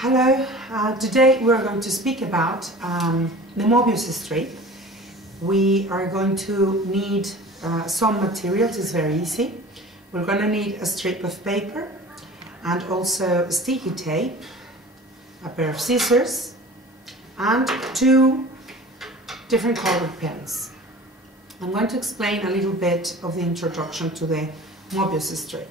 Hello, today we're going to speak about the Mobius strip. We are going to need some materials. It's very easy. We're going to need a strip of paper and also sticky tape, a pair of scissors and two different colored pens. I'm going to explain a little bit of the introduction to the Mobius strip.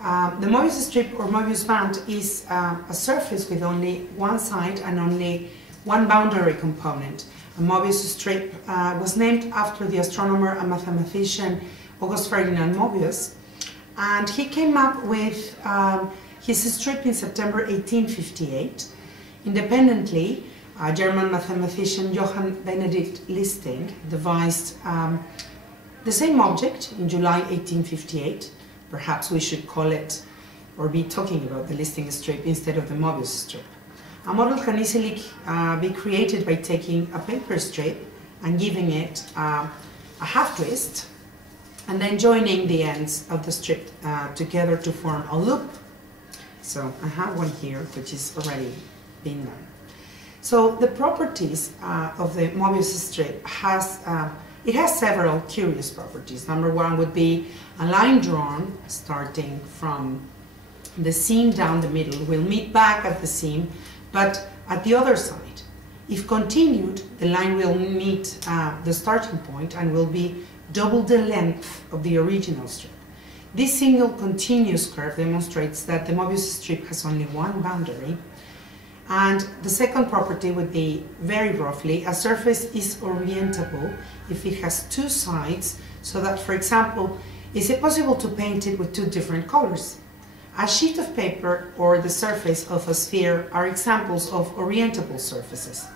The Mobius strip or Mobius band is a surface with only one side and only one boundary component. A Mobius strip was named after the astronomer and mathematician August Ferdinand Mobius, and he came up with his strip in September 1858. Independently, German mathematician Johann Benedict Listing devised the same object in July 1858. Perhaps we should call it or be talking about the Listing strip instead of the Mobius strip. A model can easily be created by taking a paper strip and giving it a half twist and then joining the ends of the strip together to form a loop. So I have one here which is already been done. So the properties of the Mobius strip has several curious properties. Number one would be a line drawn starting from the seam down the middle will meet back at the seam, but at the other side. If continued, the line will meet the starting point and will be double the length of the original strip. This single continuous curve demonstrates that the Mobius strip has only one boundary. And the second property would be, very roughly, a surface is orientable if it has two sides, so that, for example, is it possible to paint it with two different colors? A sheet of paper or the surface of a sphere are examples of orientable surfaces.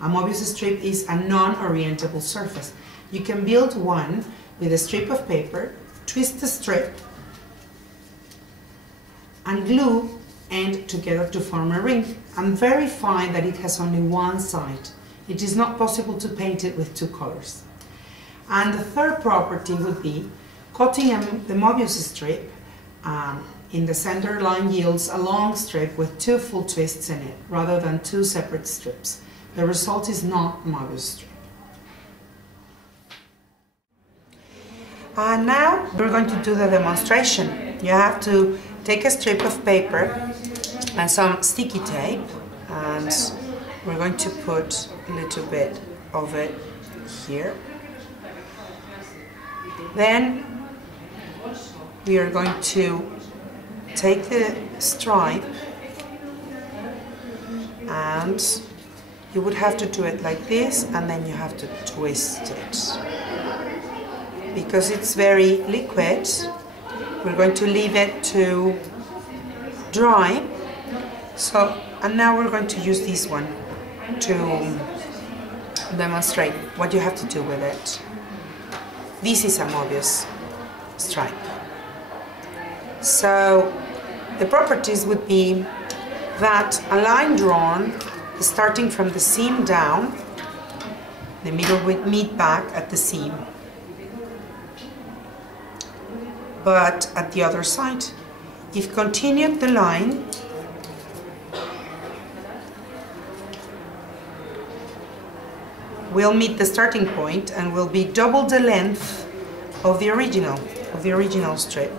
A Mobius strip is a non-orientable surface. You can build one with a strip of paper, twist the strip, and glue end together to form a ring, and verify that it has only one side. It is not possible to paint it with two colors. And the third property would be cutting the Mobius strip in the center line yields a long strip with two full twists in it, rather than two separate strips. The result is not Mobius strip. Now we're going to do the demonstration. You have to take a strip of paper and some sticky tape, and we're going to put a little bit of it here. Then we are going to take the stripe, and you would have to do it like this, and then you have to twist it. Because it's very liquid, we're going to leave it to dry. So, and now we're going to use this one to demonstrate what you have to do with it. This is a Mobius stripe. So the properties would be that a line drawn starting from the seam down, the middle would meet back at the seam, but at the other side. If continued, the line will meet the starting point and will be double the length of the original strip.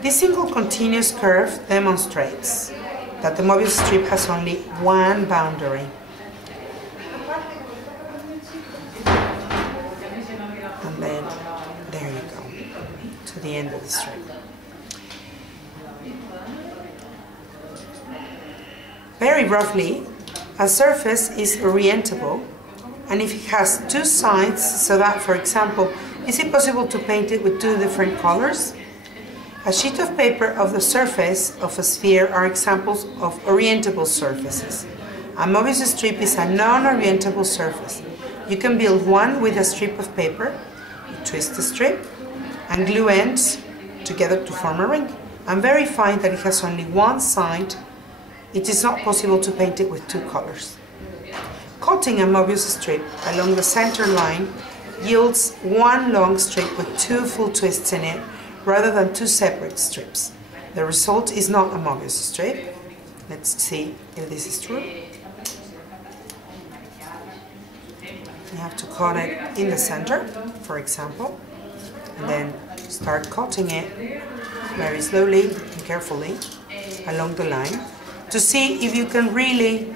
This single continuous curve demonstrates that the Mobius strip has only one boundary. And then, there you go, to the end of the strip. Very roughly, a surface is orientable, and if it has two sides, so that, for example, is it possible to paint it with two different colors? A sheet of paper of the surface of a sphere are examples of orientable surfaces. A Mobius strip is a non-orientable surface. You can build one with a strip of paper, you twist the strip, and glue ends together to form a ring, and verify that it has only one side it is not possible to paint it with two colors. Cutting a Mobius strip along the center line yields one long strip with two full twists in it rather than two separate strips. The result is not a Mobius strip. Let's see if this is true. You have to cut it in the center, for example, and then start cutting it very slowly and carefully along the line to see if you can really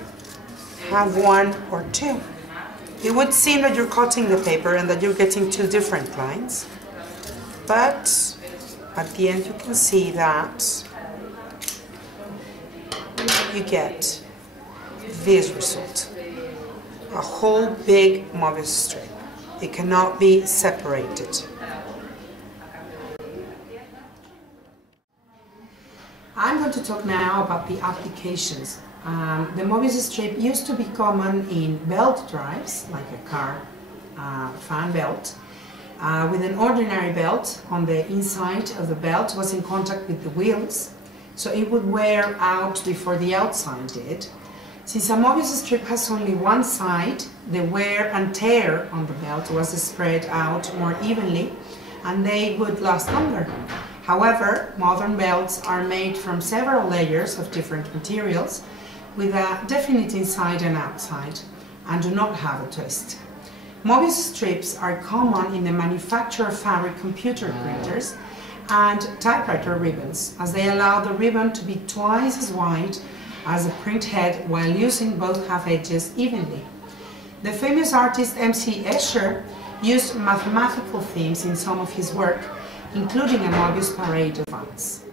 have one or two. It would seem that you're cutting the paper and that you're getting two different lines, but at the end you can see that you get this result. A whole big Mobius strip. It cannot be separated. I'm going to talk now about the applications. The Mobius strip used to be common in belt drives, like a car fan belt, with an ordinary belt on the inside of the belt was in contact with the wheels, so it would wear out before the outside did. Since a Mobius strip has only one side, the wear and tear on the belt was spread out more evenly and they would last longer. However, modern belts are made from several layers of different materials with a definite inside and outside and do not have a twist. Mobius strips are common in the manufacture of fabric computer printers and typewriter ribbons, as they allow the ribbon to be twice as wide as a print head while using both half edges evenly. The famous artist M.C. Escher used mathematical themes in some of his work, including a Mobius parade of ants.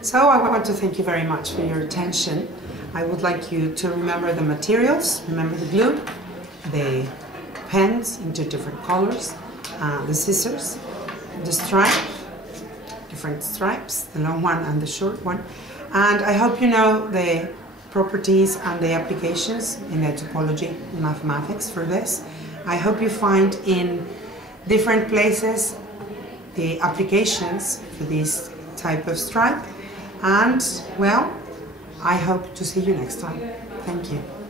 So I want to thank you very much for your attention. I would like you to remember the materials, remember the glue, the pens into different colors, the scissors, the stripe, different stripes, the long one and the short one. And I hope you know the properties and the applications in the topology mathematics for this. I hope you find in different places the applications for this type of stripe. And, well, I hope to see you next time. Thank you.